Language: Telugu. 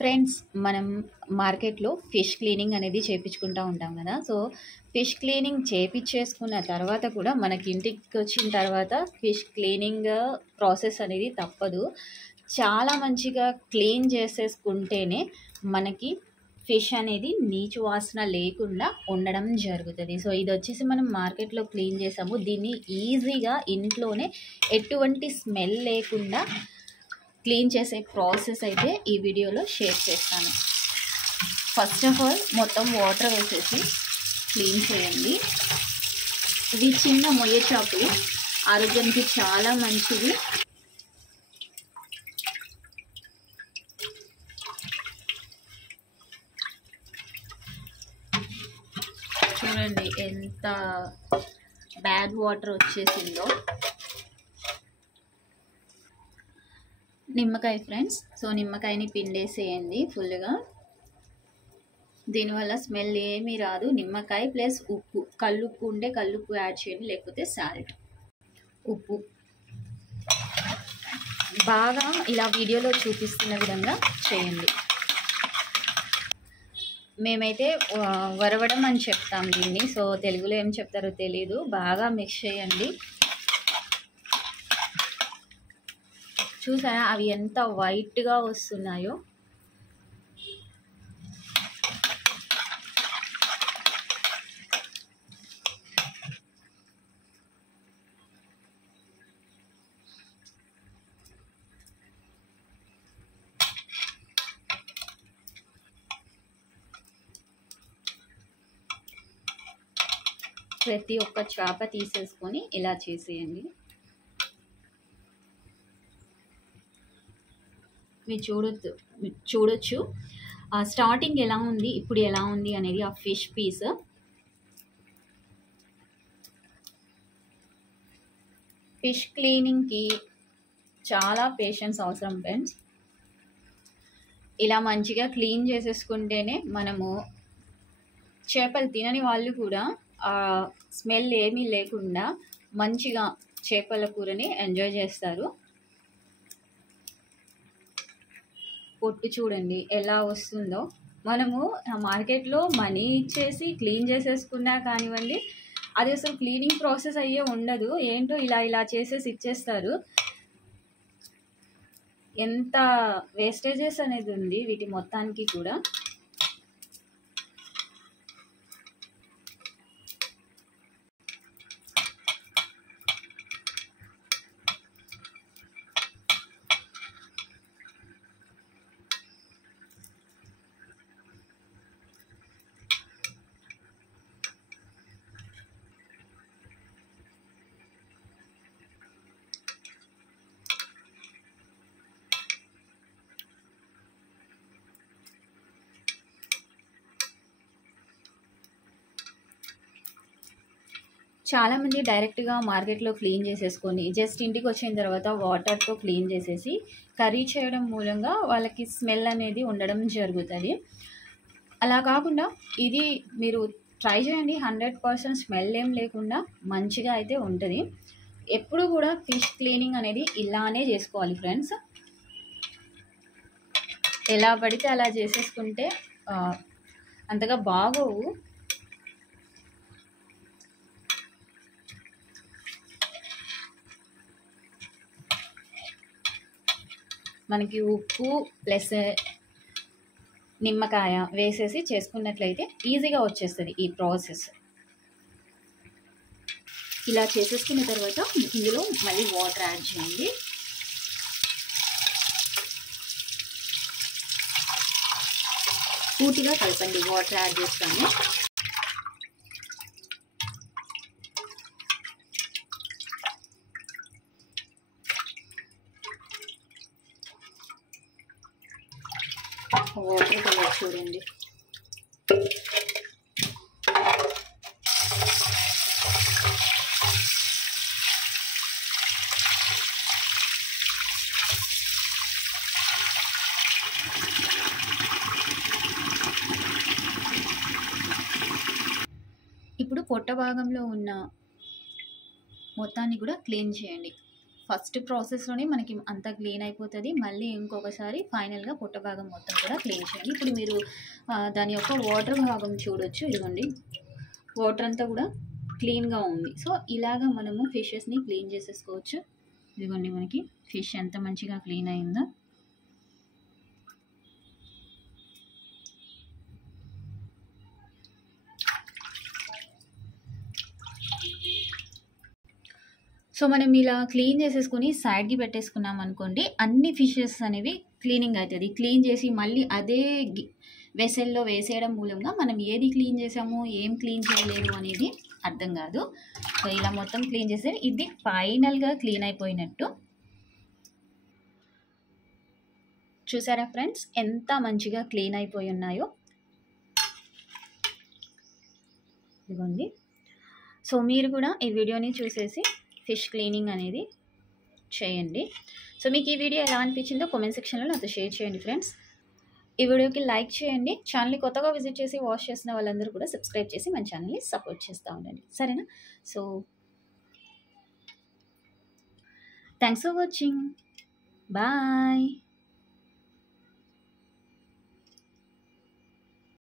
ఫ్రెండ్స్, మనం మార్కెట్‌లో ఫిష్ క్లీనింగ్ అనేది చేపించుకుంటా ఉంటాం కదా! సో, ఫిష్ క్లీనింగ్ చేపిచ్చేసుకున్న తర్వాత కూడా మనకి ఇంటికొచ్చిన తర్వాత ఫిష్ క్లీనింగ్ ప్రాసెస్ అనేది తప్పదు. చాలా మంచిగా క్లీన్ చేసేసుకుంటేనే మనకి ఫిష్ అనేది నీచు వాసన లేకుండా ఉండడం జరుగుతది. సో, ఇదొచ్చేసి మనం మార్కెట్‌లో క్లీన్ చేసాము. దీన్ని ఈజీగా ఇంట్లోనే ఎటువంటి స్మెల్ లేకుండా క్లీన్ చేసే ప్రాసెస్ అయితే ఈ వీడియోలో షేర్ చేస్తాను. ఫస్ట్ ఆఫ్ ఆల్ మొత్తం వాటర్ వేసేసి క్లీన్ చేయండి. ఇది చిన్న మొయ్య చాకులు, ఆరోగ్యానికి చాలా మంచిది. చూడండి ఎంత బ్యాడ్ వాటర్ వచ్చేసిందో. నిమ్మకాయ ఫ్రెండ్స్, సో నిమ్మకాయని పిండేసేయండి ఫుల్గా. దీనివల్ల స్మెల్ ఏమీ రాదు. నిమ్మకాయ ప్లస్ ఉప్పు, కల్లుప్పు ఉంటే కల్లుప్పు యాడ్ చేయండి, లేకపోతే సాల్ట్, ఉప్పు బాగా ఇలా వీడియోలో చూపిస్తున్న విధంగా చేయండి. మేమైతే వరవడం అని చెప్తాం దీన్ని, సో తెలుగులో ఏం చెప్తారో తెలీదు. బాగా మిక్స్ చేయండి. చూసారా అవి ఎంత వైట్గా వస్తున్నాయో. ప్రతి ఒక్క చేప తీసేసుకొని ఇలా చేసేయండి. మీరు చూడొచ్చు స్టార్టింగ్ ఎలా ఉంది, ఇప్పుడు ఎలా ఉంది అనేది ఆ ఫిష్ పీస్. ఫిష్ క్లీనింగ్కి చాలా పేషెన్స్ అవసరం ఫ్రెండ్స్. ఇలా మంచిగా క్లీన్ చేసేసుకుంటేనే మనము చేపలు తినని వాళ్ళు కూడా స్మెల్ ఏమీ లేకుండా మంచిగా చేపల కూరని ఎంజాయ్ చేస్తారు. పొట్టు చూడండి ఎలా వస్తుందో. మనము మార్కెట్లో మనీ ఇచ్చేసి క్లీన్ చేసేసుకున్నా కానివ్వండి, అది అసలు క్లీనింగ్ ప్రాసెస్ అయ్యే ఉండదు. ఏంటో ఇలా చేసేసి ఇచ్చేస్తారు. ఎంత వేస్టేజెస్ అనేది ఉంది వీటి మొత్తానికి కూడా. చాలామంది డైరెక్ట్గా మార్కెట్లో క్లీన్ చేసేసుకొని జస్ట్ ఇంటికి వచ్చిన తర్వాత వాటర్తో క్లీన్ చేసేసి కర్రీ చేయడం మూలంగా వాళ్ళకి స్మెల్ అనేది ఉండడం జరుగుతుంది. అలా కాకుండా ఇది మీరు ట్రై చేయండి. 100% స్మెల్ ఏం లేకుండా మంచిగా అయితే ఉంటుంది. ఎప్పుడు కూడా ఫిష్ క్లీనింగ్ అనేది ఇలానే చేసుకోవాలి ఫ్రెండ్స్. ఎలా పడితే అలా చేసేసుకుంటే అంతగా బాగోవు. మనకి ఉప్పు ప్లస్ నిమ్మకాయ వేసేసి చేసుకున్నట్లయితే ఈజీగా వచ్చేస్తుంది ఈ ప్రాసెస్. ఇలా చేసేసుకున్న తర్వాత ఇందులో మళ్ళీ వాటర్ యాడ్ చేయండి. పూర్తిగా కలపండి. వాటర్ యాడ్ చేస్తాను. వాటర్ కలర్ చూడండి. ఇప్పుడు పొట్ట భాగంలో ఉన్న మొత్తాన్ని కూడా క్లీన్ చేయండి. ఫస్ట్ ప్రాసెస్‌లోనే మనకి అంతా క్లీన్ అయిపోతది. మళ్ళీ ఇంకొకసారి ఫైనల్‌గా పొట్ట భాగం మొత్తం కూడా క్లీన్ చేయండి. ఇప్పుడు మీరు దాని యొక్క వాటర్ భాగం చూడొచ్చు. ఇదిగోండి. వాటర్ అంతా కూడా క్లీన్‌గా ఉంది. సో, ఇలాగ మనము ఫిషెస్‌ని క్లీన్ చేసేసుకోవచ్చు. ఇదిగోండి మనకి ఫిష్ ఎంత మంచిగా క్లీన్ అయిందో. సో, మనం ఇలా క్లీన్ చేసేసుకొని సైడ్‌కి పెట్టేసుకున్నామనుకోండి, అన్ని ఫిషెస్ అనేవి క్లీనింగ్ అయితది. క్లీన్ చేసి మళ్ళీ అదే వెసెల్‌లో వేసేయడం మూలంగా మనం ఏది క్లీన్ చేసాము, ఏం క్లీన్ చేయలేదు అనేది అర్థం కాదు. సో, ఇలా మొత్తం క్లీన్ చేస్తే ఇది ఫైనల్‌గా క్లీన్ అయిపోయినట్టు. చూసారా ఫ్రెండ్స్ ఎంత మంచిగా క్లీన్ అయిపోయి ఉన్నాయో. ఇదిగోండి. సో, మీరు కూడా ఈ వీడియోని చూసేసి ఫిష్ క్లీనింగ్ అనేది చేయండి. సో, మీకు ఈ వీడియో ఎలా అనిపించిందో కామెంట్ సెక్షన్‌లో నాతో షేర్ చేయండి ఫ్రెండ్స్. ఈ వీడియోకి లైక్ చేయండి. ఛానల్‌ని కొత్తగా విజిట్ చేసి వాచ్ చేసిన వాళ్ళందరూ కూడా సబ్స్క్రైబ్ చేసి మన ఛానల్‌ని సపోర్ట్ చేస్తూ ఉండండి. సరేనా? So, thanks for watching. Bye.